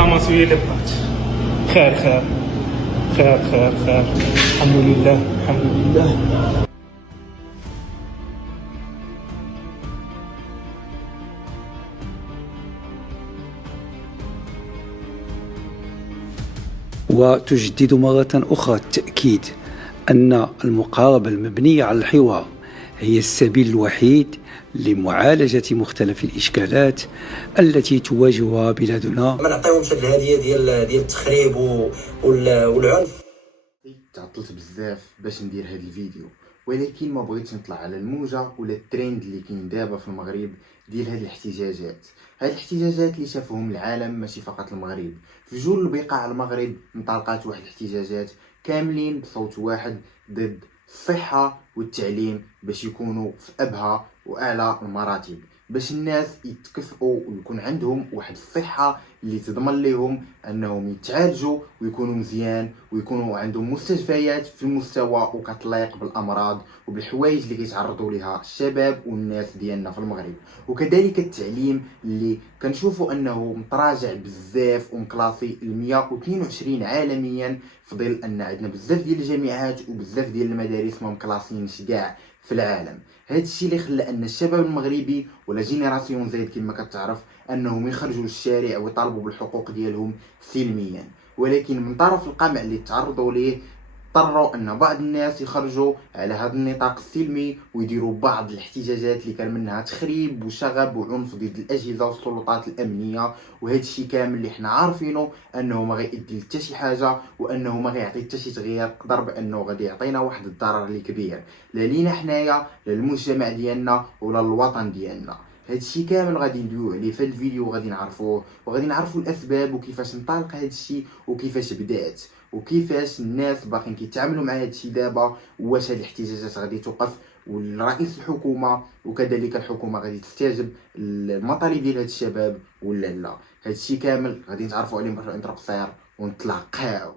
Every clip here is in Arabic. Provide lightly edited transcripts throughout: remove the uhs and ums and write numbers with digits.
ديكلاماسيون هي اللي بقات. خير خير خير خير خير، الحمد لله الحمد لله. وتجدد مرة أخرى التأكيد أن المقاربة المبنية على الحوار هي السبيل الوحيد لمعالجة مختلف الإشكالات التي تواجهها بلادنا. ما نعطيهمش الهديه ديال التخريب والعنف. تعطلت بزاف باش ندير هذا الفيديو، ولكن ما بغيتش نطلع على الموجه ولا الترند اللي كاين دابا في المغرب ديال هذه الاحتجاجات. هذه الاحتجاجات اللي شافهم العالم ماشي فقط المغرب، في جل بقاع المغرب انطلقت واحد الاحتجاجات كاملين بصوت واحد ضد الصحه والتعليم باش يكونوا في ابهى واعلى المراتب، باش الناس يتكفؤوا ويكون عندهم واحد الصحه اللي تضمن لهم انهم يتعالجوا ويكونوا مزيان ويكونوا عندهم مستشفيات في المستوى وكتليق بالامراض وبالحوايج اللي كيتعرضوا لها الشباب والناس ديالنا في المغرب. وكذلك التعليم اللي كنشوفوا انه متراجع بزاف ومكلاسي 122 عالميا، في ظل ان عندنا بزاف ديال الجامعات وبزاف ديال المدارس ما مكلاسينش كاع في العالم. هذا الشيء اللي خلى ان الشباب المغربي ولا جينيراسيون زيد كما كتعرف انهم يخرجوا للشارع ويطالبوا بالحقوق ديالهم سلميا، ولكن من طرف القمع اللي تعرضوا ليه اضطروا ان بعض الناس يخرجوا على هذا النطاق السلمي ويديروا بعض الاحتجاجات اللي كان منها تخريب وشغب وعنف ضد الاجهزه والسلطات الامنيه. وهذا الشيء كامل اللي حنا عارفينه انه ما غيؤدي حتى شي حاجه وانه ما غيعطي حتى شي تغيير، قدر بانه غادي يعطينا واحد الضرر اللي كبير لا لينا حنايا لا للمجتمع ديالنا ولا الوطن ديالنا. هذا الشيء كامل غادي ندويو عليه في الفيديو وغادي نعرفوه وغادي نعرفوا الاسباب وكيفاش انطلق هذا الشيء وكيفاش بدات وكيفاش الناس باقيين كيتعاملوا مع هذا الشيء دابا، واش هذه الاحتجاجات غادي توقف والرئيس الحكومه وكذلك الحكومه غادي تستجب المطالب ديال هاد الشباب ولا لا. هذا الشيء كامل غادي نتعرفوا عليه مرة انترو قصير ونتلاقاو.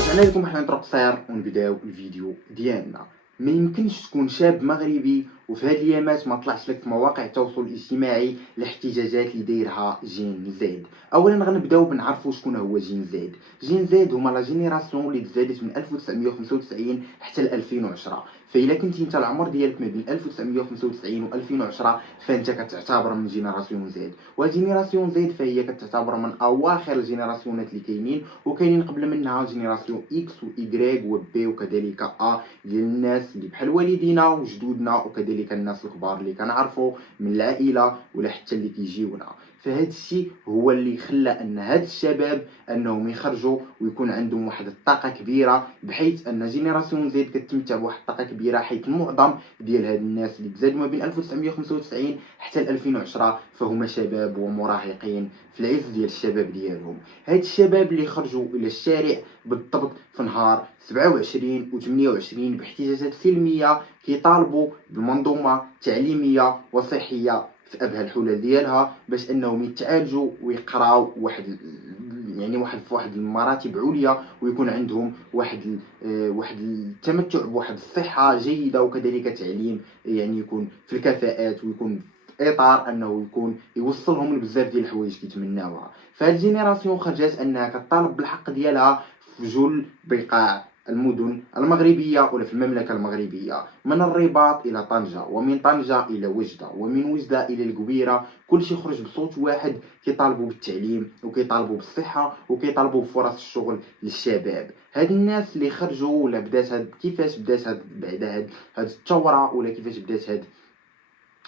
رجعنا لكم حنا انترو قصير ونبداو الفيديو ديالنا. ما يمكنش تكون شاب مغربي وفي هاد الايامات ما طلعش لك في مواقع التواصل الاجتماعي الاحتجاجات اللي دايرها جين زيد. اولا غنبداو بنعرفوا شكون هو جين زيد. جين زيد هما لا جينيراسيون اللي تزادت من 1995 حتى ل 2010. فإلا كنتي انت العمر ديالك ما بين 1995 و 2010 فانت كتعتبر من جينيراسيون زيد. وجينيراسيون زيد فهي كتعتبر من اواخر الجينيراسيونات اللي كاينين، وكاينين قبل منها جينيراسيون اكس و ايغريك و بي وكذلك ا ديال الناس اللي بحال والدينا وجدودنا وكذلك الناس الكبار اللي كنعرفوا من العائله ولا حتى اللي كيجيونا. فهاد الشيء هو اللي خلى ان هاد الشباب انهم يخرجوا ويكون عندهم واحد الطاقه كبيره، بحيث ان جينيراسيون زيد كتمتع بواحد الطاقه كبيره، حيث معظم ديال هاد الناس اللي تزادوا ما بين 1995 حتى 2010 فهما شباب ومراهقين في العز ديال الشباب ديالهم. هاد الشباب اللي خرجوا الى الشارع بالضبط في نهار 27 و 28 باحتجاجات سلميه كيطالبوا بمنظومه تعليميه وصحيه في ابهى الحلول ديالها باش انهم يتعالجوا ويقراو واحد المراتب عليا ويكون عندهم واحد التمتع بواحد الصحه جيده وكذلك تعليم يكون في الكفاءات ويكون في اطار انه يكون يوصلهم لبزاف ديال الحوايج كيتمناوها. فهاد الجينيراسيون خرجت انها كطالب بالحق ديالها في جل بقاع المدن المغربية ولا في المملكة المغربية، من الرباط إلى طنجة ومن طنجة إلى وجدة ومن وجدة إلى القبيرة. كلشي خرج بصوت واحد كيطالبوا بالتعليم وكيطالبوا بالصحة وكيطالبوا بفرص الشغل للشباب. هاد الناس اللي خرجوا ولا كيفاش بدات بعد هاد الثورة ولا كيفاش بدات هاد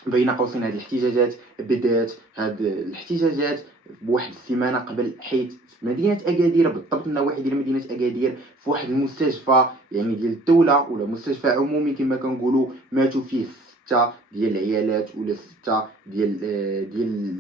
بين قوسين هذه الاحتجاجات. بدات هذه الاحتجاجات بواحد السيمانه قبل، حيث في مدينه اكادير بالضبط النواحي ديال مدينه اكادير في واحد المستشفى ديال الدوله ولا مستشفى عمومي كما كنقولوا ماتوا فيه 6 ديال العيالات ولا 6 ديال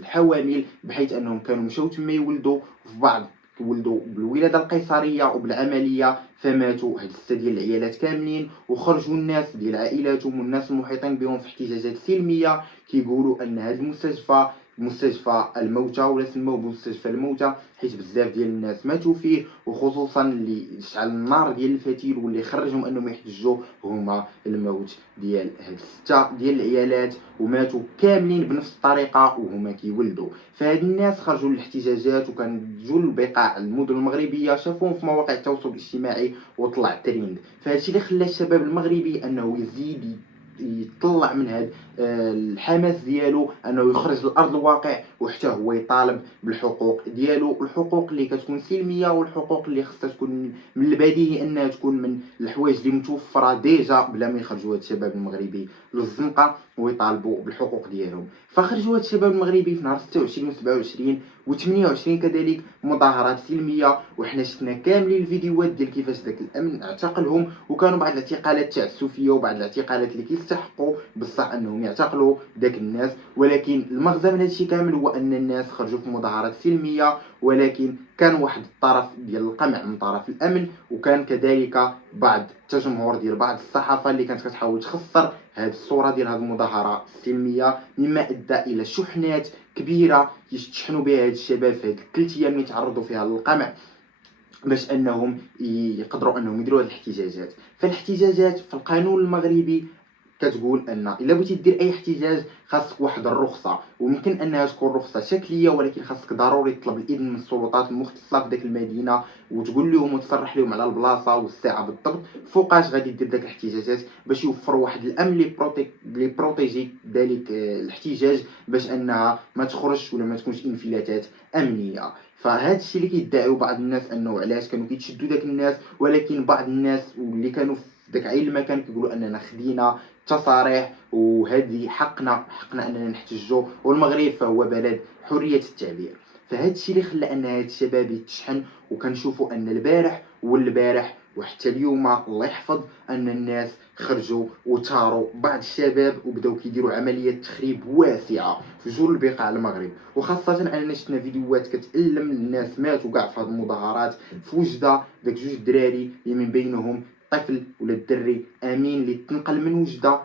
الحوامل، بحيث انهم كانوا مشاو تما يولدوا في بعض ولدوا بالولاده القيصريه وبالعمليه فماتوا هاد 6 ديال العيالات كاملين. وخرجوا الناس ديال عائلاتهم والناس المحيطين بهم في احتجاجات سلميه كيقولوا ان هاد المستشفى مستشفى الموتى، ولا سموه بمستشفى الموتى حيت بزاف ديال الناس ماتوا فيه، وخصوصا اللي شعل النار ديال الفتيل واللي خرجهم انهم يحتجوا هما الموت ديال هاد 6 ديال العيالات، وماتوا كاملين بنفس الطريقه وهما كيولدوا. فهاد الناس خرجوا للاحتجاجات، وكان جل بقاع المدن المغربيه شافوهم في مواقع التواصل الاجتماعي وطلع تريند. فهادشي اللي خلى الشباب المغربي انه يزيد يطلع من هذا الحماس ديالو، انه يخرج لارض الواقع وحتى هو يطالب بالحقوق ديالو، الحقوق اللي كتكون سلميه، والحقوق اللي خصها تكون من البديهي انها تكون من الحوايج اللي متوفره ديجا بلا ما يخرجوا هاد الشباب المغربي للزنقه ويطالبوا بالحقوق ديالهم. فخرجوا هاد الشباب المغربي في نهار 26 و 27 و 28 كذلك مظاهرات سلميه، وحنا شفنا كاملين الفيديوهات ديال كيفاش داك الامن اعتقلهم، وكانوا بعض الاعتقالات تعسفيه وبعض الاعتقالات اللي كيستحقوا بصح انهم يعتقلوا داك الناس. ولكن المغزى من هادشي كامل هو ان الناس خرجوا في مظاهرات سلميه، ولكن كان واحد الطرف ديال القمع من طرف الامن، وكان كذلك بعض التجمهر ديال بعض الصحافه اللي كانت كتحاول تخسر هذه الصوره ديال هذه المظاهره السلميه، مما ادى الى شحنات كبيره يشحنوا بها هاد الشباب في هاد 3 ايام اللي تعرضوا فيها للقمع باش انهم يقدروا انهم يديروا هاد الاحتجاجات. فالاحتجاجات في القانون المغربي كتقول ان الا بغيتي دير اي احتجاج خاصك واحد الرخصه، وممكن انها تكون رخصه شكليه، ولكن خاصك ضروري تطلب الاذن من السلطات المختصه في داك المدينه، وتقول لهم وتصرح لهم على البلاصه والساعه بالضبط فوقاش غادي دير داك الاحتجاجات، باش يوفروا واحد الامن لي بروتيجي ذلك الاحتجاج، باش انها ما تخرجش ولا ما تكونش انفلاتات امنيه. فهذا الشيء اللي كيدعيو بعض الناس انه علاش كانوا كيتشدوا داك الناس، ولكن بعض الناس واللي كانوا في داك عين المكان كيقولوا اننا خدينا تصاريح وهذه حقنا اننا نحتجوا، والمغرب فهو بلد حريه التعبير. فهذا الشيء اللي خلى ان هاد الشباب يتشحن، وكنشوفوا ان البارح والبارح وحتى اليوم الله يحفظ ان الناس خرجوا وثاروا بعض الشباب وبداو كيديروا عمليه تخريب واسعه في جل بقاع المغرب، وخاصه اننا شفنا فيديوهات كتألم الناس ماتوا كاع في هذه المظاهرات في وجده داك 2 دراري اللي من بينهم طفل ولا الدري امين اللي تنقل من وجده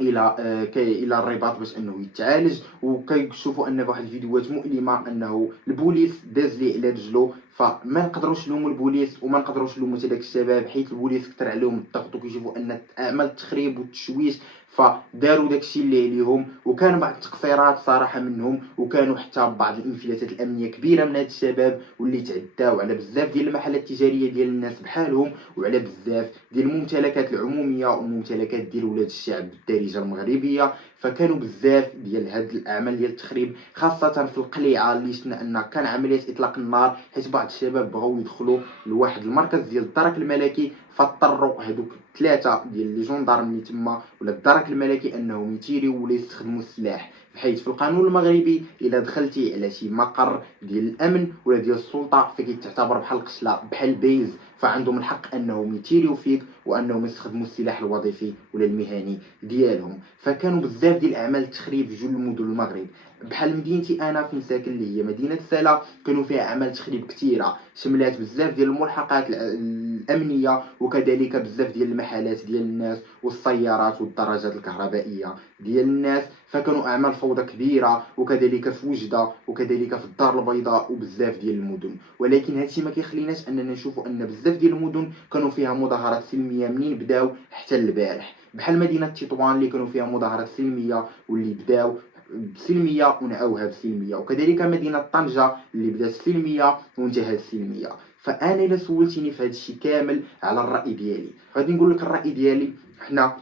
الى الرباط باش انه يتعالج. وكيشوفوا ان واحد الفيديوهات مؤلمه انه البوليس داز ليه على رجلو، فما نقدروش نلوموا البوليس وما نقدروش نلوموا حتى داك الشباب حيت البوليس كثر عليهم الضغط وكيشوفوا ان اعمال التخريب والتشويش، فداروا داكشي اللي عليهم. وكان بعض التقصيرات صراحه منهم، وكانوا حتى بعض الانفلاتات الامنيه كبيره من هاد الشباب واللي تعداو على بزاف ديال المحلات التجاريه ديال الناس بحالهم، وعلى بزاف ديال الممتلكات العموميه والممتلكات ديال ولاد الشعب بالدارجه المغربيه. فكانوا بزاف ديال هاد الاعمال ديال التخريب، خاصه في القليعه اللي شفنا ان كان عمليه اطلاق النار حيت بعض الشباب بغاو يدخلوا لواحد المركز ديال الدرك الملكي، فاضطروا هذوك 3 ديال لي جوندارم اللي تما ولا الدرك الملكي انهم يتيريو ولا يستخدموا السلاح، بحيث في القانون المغربي الا دخلتي على شي مقر ديال الامن ولا ديال السلطه فكيتعتبر بحال القشله بحال بيز، فعندهم الحق انهم يتيريو فيك وانهم يستخدموا السلاح الوظيفي ولا المهني ديالهم. فكانوا بزاف ديال اعمال التخريب في جل مدن المغرب، بحال مدينتي انا فين ساكن اللي هي مدينه سلا كانوا فيها اعمال تخريب كثيره شملات بزاف ديال الملحقات الامنيه، وكذلك بزاف ديال المحلات ديال الناس والسيارات والدراجات الكهربائيه ديال الناس. فكانوا اعمال فوضى كبيره، وكذلك في وجده وكذلك في الدار البيضاء وبزاف ديال المدن. ولكن هادشي ما كيخليناش اننا نشوفوا ان بزاف ديال المدن كانوا فيها مظاهرات سلميه منين بداو حتى البارح، بحال مدينه تطوان اللي كانوا فيها مظاهرات سلميه واللي بداو بسلميه ونعاوها بسلميه، وكذلك مدينه طنجه اللي بدات سلميه وانتهت سلميه. فانا الا سولتيني في هذا الشيء كامل على الراي ديالي غادي نقول لك الراي ديالي حنا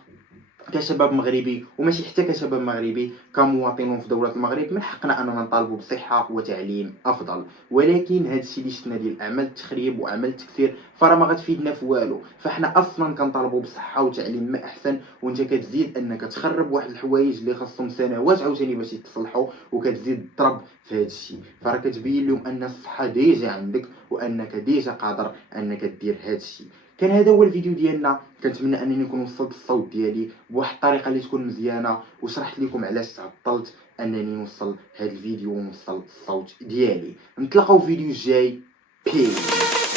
كشباب مغربي وماشي حتى كشباب مغربي كمواطنون في دولة المغرب من حقنا اننا نطالبوا بصحة وتعليم افضل. ولكن هذا الشيء اللي شفنا ديال اعمال التخريب واعمال التكسير فراه ما غتفيدنا في والو، فاحنا اصلا كنطالبوا بصحة وتعليم ما احسن، وانت كتزيد انك تخرب واحد الحوايج اللي خاصهم سنوات عاوتاني باش يتصلحوا وكتزيد تضرب في هذا الشيء، فراه كتبين لهم ان الصحة ديجا عندك وانك ديجا قادر انك دير هذا الشيء. كان هذا هو الفيديو ديالنا، كنتمنى انني نكون وصلت الصوت ديالي بواحد الطريقه اللي تكون مزيانه، وشرحت لكم علاش تعطلت انني نوصل هذا الفيديو ونوصل الصوت ديالي. نتلاقاو في الفيديو الجاي. بيس.